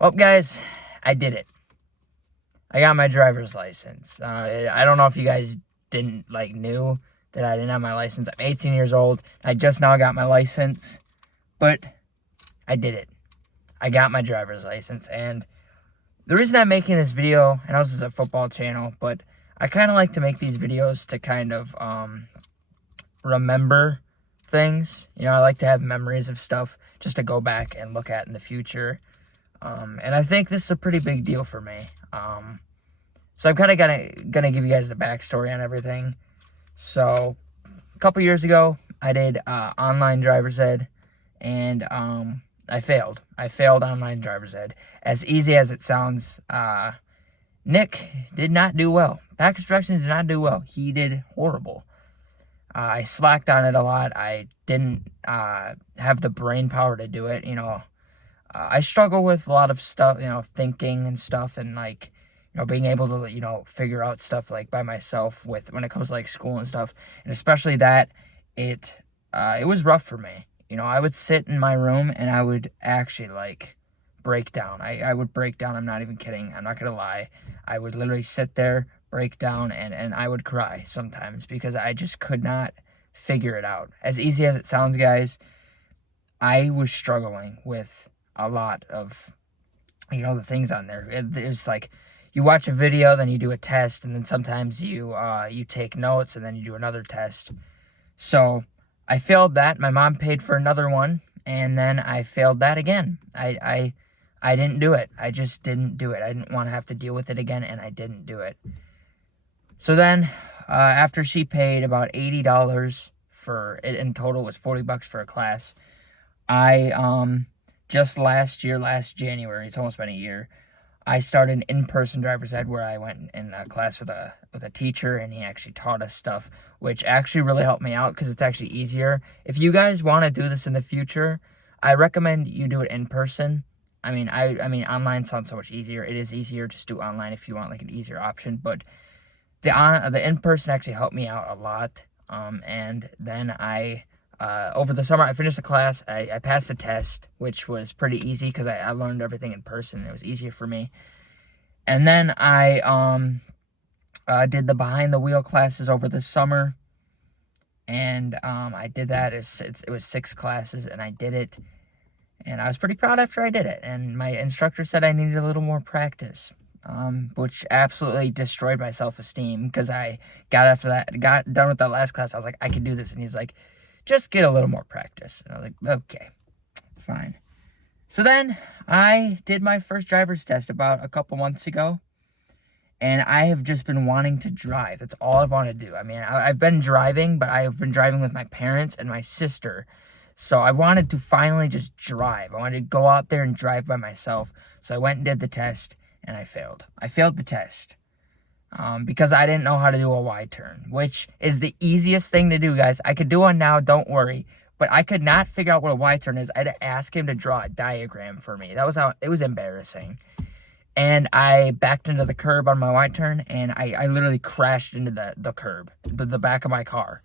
Well, guys, I did it. I got my driver's license. I don't know if you guys knew that I didn't have my license. I'm 18 years old. I just now got my license, but I did it. I got my driver's license, and the reason I'm making this video, I know this is a football channel, but I kind of like to make these videos to kind of remember things. I like to have memories of stuff just to go back and look at in the future. And I think this is a pretty big deal for me. So I'm kind of gonna give you guys the backstory on everything. So a couple years ago, I did online driver's ed, and I failed. I failed online driver's ed. As easy as it sounds, Nick did not do well. Package Directions did not do well. He did horrible. I slacked on it a lot. I didn't have the brain power to do it. I struggle with a lot of stuff, thinking and stuff, and being able to, figure out stuff by myself when it comes to school and stuff. And especially that, it was rough for me. I would sit in my room and I would actually break down. I would break down. I'm not even kidding. I'm not going to lie. I would literally sit there, break down, and I would cry sometimes because I just could not figure it out. As easy as it sounds, guys, I was struggling with a lot of, the things on there. It's you watch a video, then you do a test, and then sometimes you take notes, and then you do another test. So I failed that. My mom paid for another one, and then I failed that again. I didn't do it. I just didn't do it. I didn't want to have to deal with it again, and I didn't do it. So then, after she paid about $80 for it, in total it was $40 for a class, I just last January, it's almost been a year, I started an in-person driver's ed where I went in a class with a teacher, and he actually taught us stuff, which actually really helped me out because it's actually easier. If you guys want to do this in the future, I recommend you do it in person. I mean, online sounds so much easier. It is easier. Just do online if you want an easier option. But the in-person actually helped me out a lot. And then over the summer, I finished the class. I passed the test, which was pretty easy because I learned everything in person. It was easier for me. And then I did the behind-the-wheel classes over the summer. And I did that. It was 6 classes, and I did it. And I was pretty proud after I did it. And my instructor said I needed a little more practice, which absolutely destroyed my self-esteem because I got done with that last class. I was like, I can do this. And he's like, just get a little more practice. And I was like, okay, fine. So then I did my first driver's test about a couple months ago. And I have just been wanting to drive. That's all I've wanted to do. I mean, I've been driving, but I've been driving with my parents and my sister. So I wanted to finally just drive. I wanted to go out there and drive by myself. So I went and did the test, and I failed. I failed the test because I didn't know how to do a Y-turn, which is the easiest thing to do, guys. I could do one now, don't worry. But I could not figure out what a Y-turn is. I had to ask him to draw a diagram for me. It was embarrassing. And I backed into the curb on my Y-turn, and I literally crashed into the curb, the back of my car.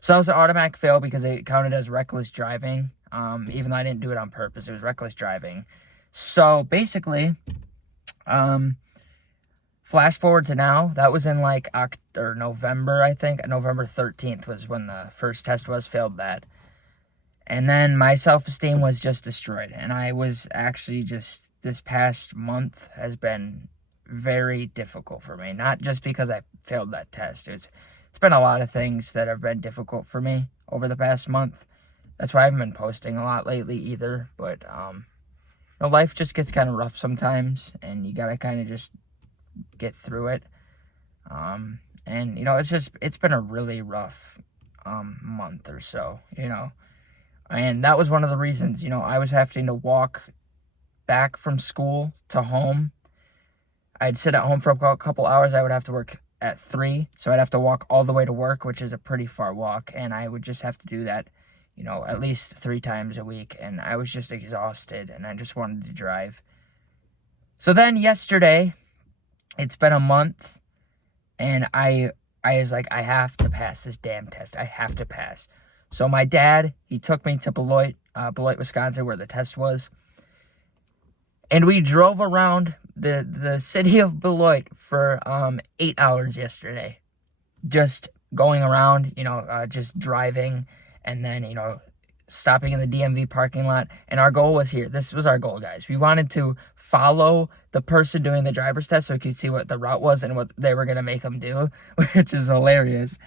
So that was an automatic fail because it counted as reckless driving, even though I didn't do it on purpose. It was reckless driving. So basically, flash forward to now, that was in November, I think. November 13th was when the first test was, failed that. And then my self-esteem was just destroyed. And I was actually this past month has been very difficult for me. Not just because I failed that test. It's been a lot of things that have been difficult for me over the past month. That's why I haven't been posting a lot lately either. But, life just gets kind of rough sometimes, and you gotta kind of just get through it. And, it's been a really rough month or so, And that was one of the reasons, I was having to walk back from school to home. I'd sit at home for a couple hours. I would have to work at 3, so I'd have to walk all the way to work, which is a pretty far walk, and I would just have to do that, at least 3 times a week, and I was just exhausted, and I just wanted to drive. So then yesterday, it's been a month, and I was like, I have to pass this damn test. I have to pass. So my dad, he took me to Beloit, Wisconsin, where the test was. And we drove around the city of Beloit for 8 hours yesterday. Just going around, just driving, and then, stopping in the DMV parking lot. And our goal was here. This was our goal, guys. We wanted to follow the person doing the driver's test so we could see what the route was and what they were going to make them do, which is hilarious.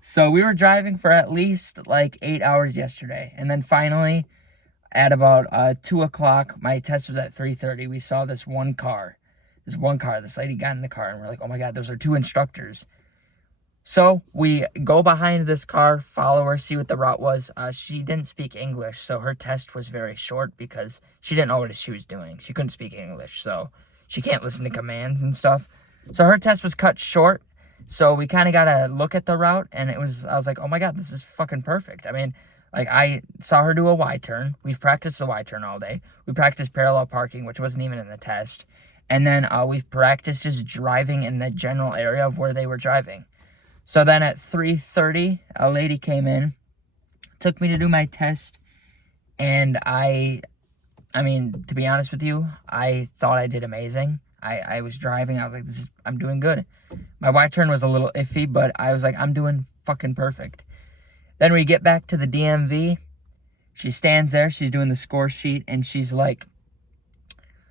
So we were driving for at least like 8 hours yesterday. And then finally, at about 2 o'clock, my test was at 3:30. We saw this car. This lady got in the car, and we're like, oh my God, those are 2 instructors. So we go behind this car, follow her, see what the route was. She didn't speak English, so her test was very short because she didn't know what she was doing. She couldn't speak English, so she can't listen to commands and stuff. So her test was cut short. So we kind of got to look at the route, and I was like, oh my God, this is fucking perfect. I mean, like, I saw her do a Y-turn. We've practiced the Y-turn all day. We practiced parallel parking, which wasn't even in the test. And then we've practiced just driving in the general area of where they were driving. So then at 3:30, a lady came in, took me to do my test, and I mean, to be honest with you, I thought I did amazing. I was driving, I was like, I'm doing good. My Y-turn was a little iffy, but I was like, I'm doing fucking perfect. Then we get back to the DMV. She stands there, she's doing the score sheet, and she's like,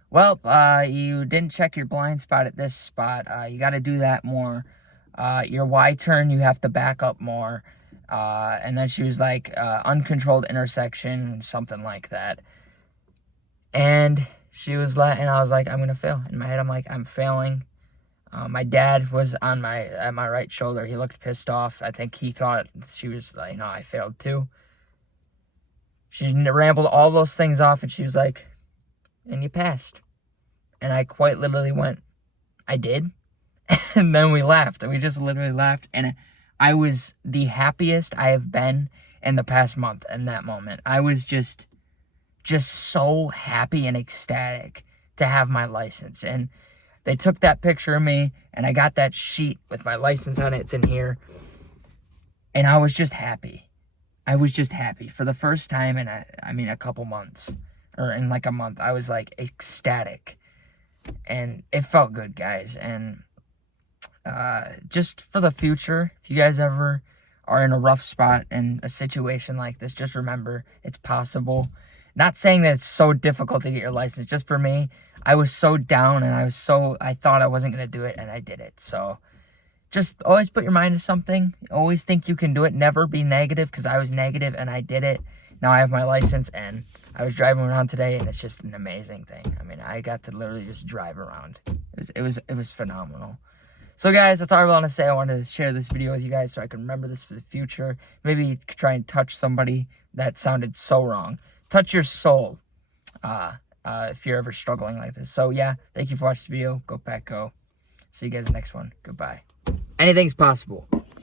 well, you didn't check your blind spot at this spot. You got to do that more. Your Y-turn, you have to back up more. And then she was like, uncontrolled intersection, something like that. And she was like, and I was like, I'm going to fail. In my head, I'm like, I'm failing. My dad was at my right shoulder. He looked pissed off. I think he thought she was like, no, I failed too. She rambled all those things off, and she was like, and you passed. And I quite literally went, I did? And then we laughed. We just literally laughed. And I was the happiest I have been in the past month in that moment. I was just so happy and ecstatic to have my license. And they took that picture of me, and I got that sheet with my license on it. It's in here. And I was just happy. I was just happy for the first time in a couple months, or in like a month. I was like ecstatic, and it felt good, guys. And just for the future, if you guys ever are in a rough spot in a situation like this, just remember it's possible. Not saying that it's so difficult to get your license. Just for me, I was so down, and I thought I wasn't going to do it, and I did it. So just always put your mind to something. Always think you can do it. Never be negative, because I was negative and I did it. Now I have my license, and I was driving around today, and it's just an amazing thing. I mean, I got to literally just drive around. It was phenomenal. So guys, that's all I want to say. I wanted to share this video with you guys so I can remember this for the future. Maybe try and touch somebody. That sounded so wrong. Touch your soul if you're ever struggling like this. So yeah, thank you for watching this video. Go Pack Go. See you guys in the next one. Goodbye. Anything's possible.